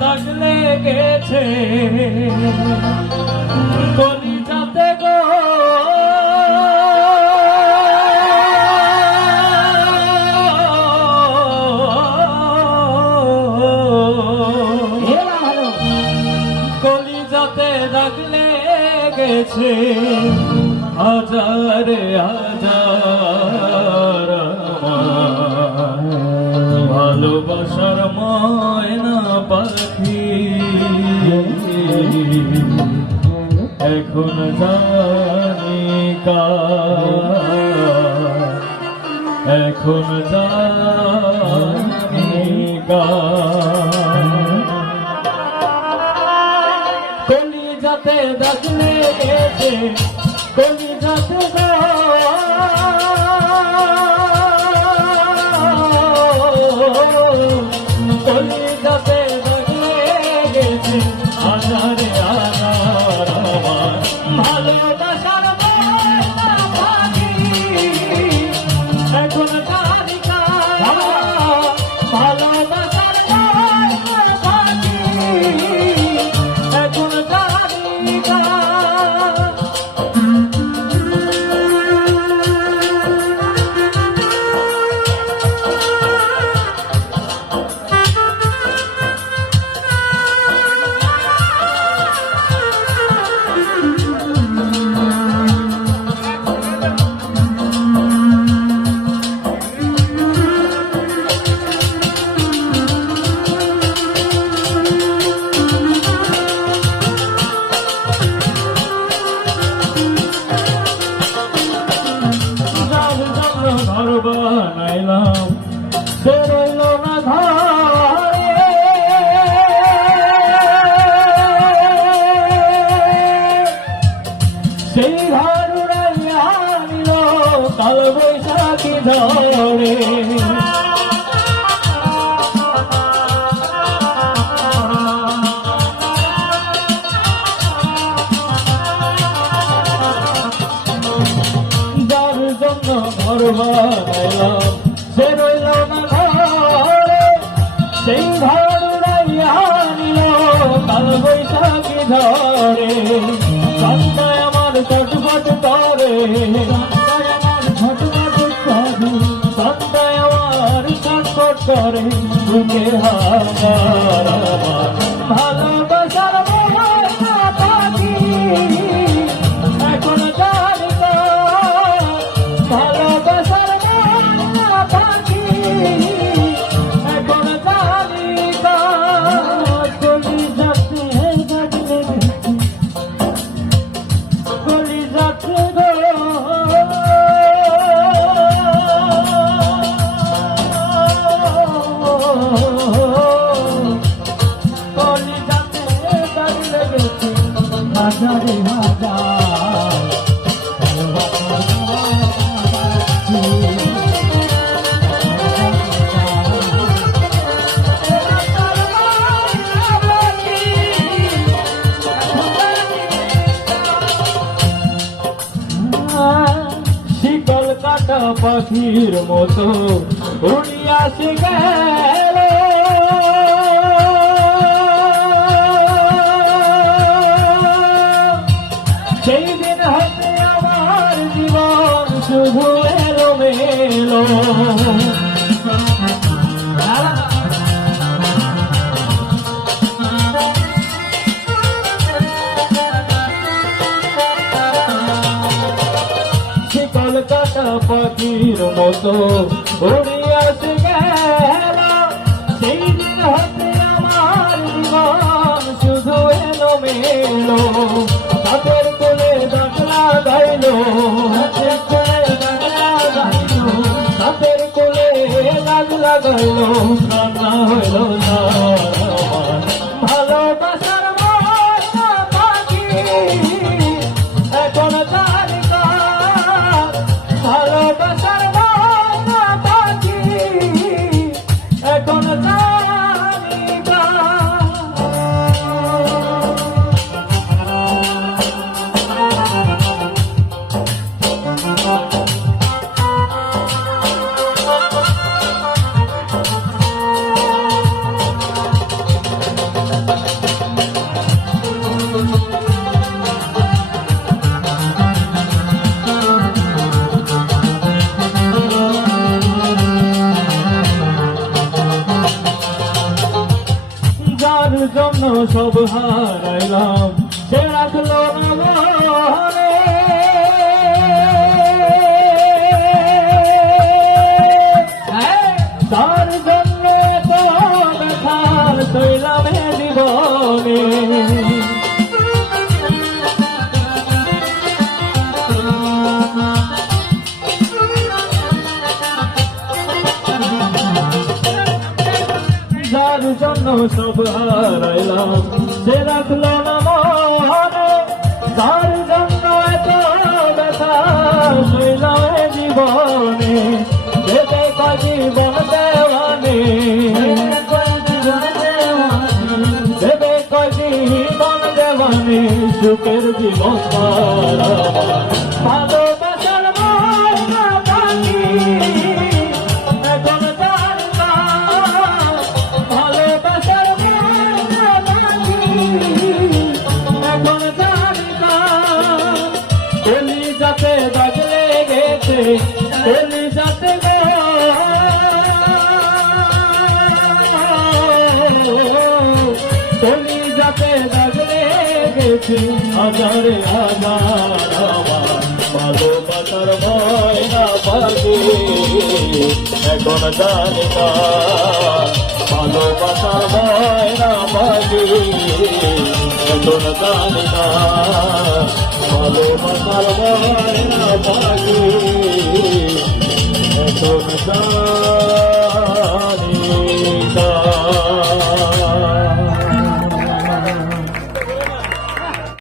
দাগ লেগেছে। কলিজাতে গো। হাজারে ভালোবাসার ময়না পাখি। এখন জানি এখন জানি কলি যাতে ডাকলে গেছে কলি যাতে কলি যাতে সেই ঘর উড়াইয়া নিল কাল বৈশাখী ধরে সেই ঘর উড়াইয়া নিল কাল বৈশাখী ধরে আমার ভালোবাসার কাটা পাখির মতো উড়িয়াছে গেল। সেই দিন হতে আমার জীবন এলো মেলো পাখির মতো উড়িয়াছে গেল সেই দিন হতে আমার জীবন শুধু এলো মেলো হাতের কোলে ডাকলা জন্য সব হারাইলাম। সে রাখল না জন্য সব হারাইলাম। সে রাখল না মনে যার জন্য এত ব্যথা সইলাম জীবনে। দেওয়ানে সুখের জীবন ভালোবাসার লেগেছে তেলি যাতে তেলি যাতে দাগ লেগেছে হাজারে হাজার ভালোবাসার ময়না পাখি। এখন জানি না। ভালোবাসার জানি না। ময়না পাখি। এখন জানি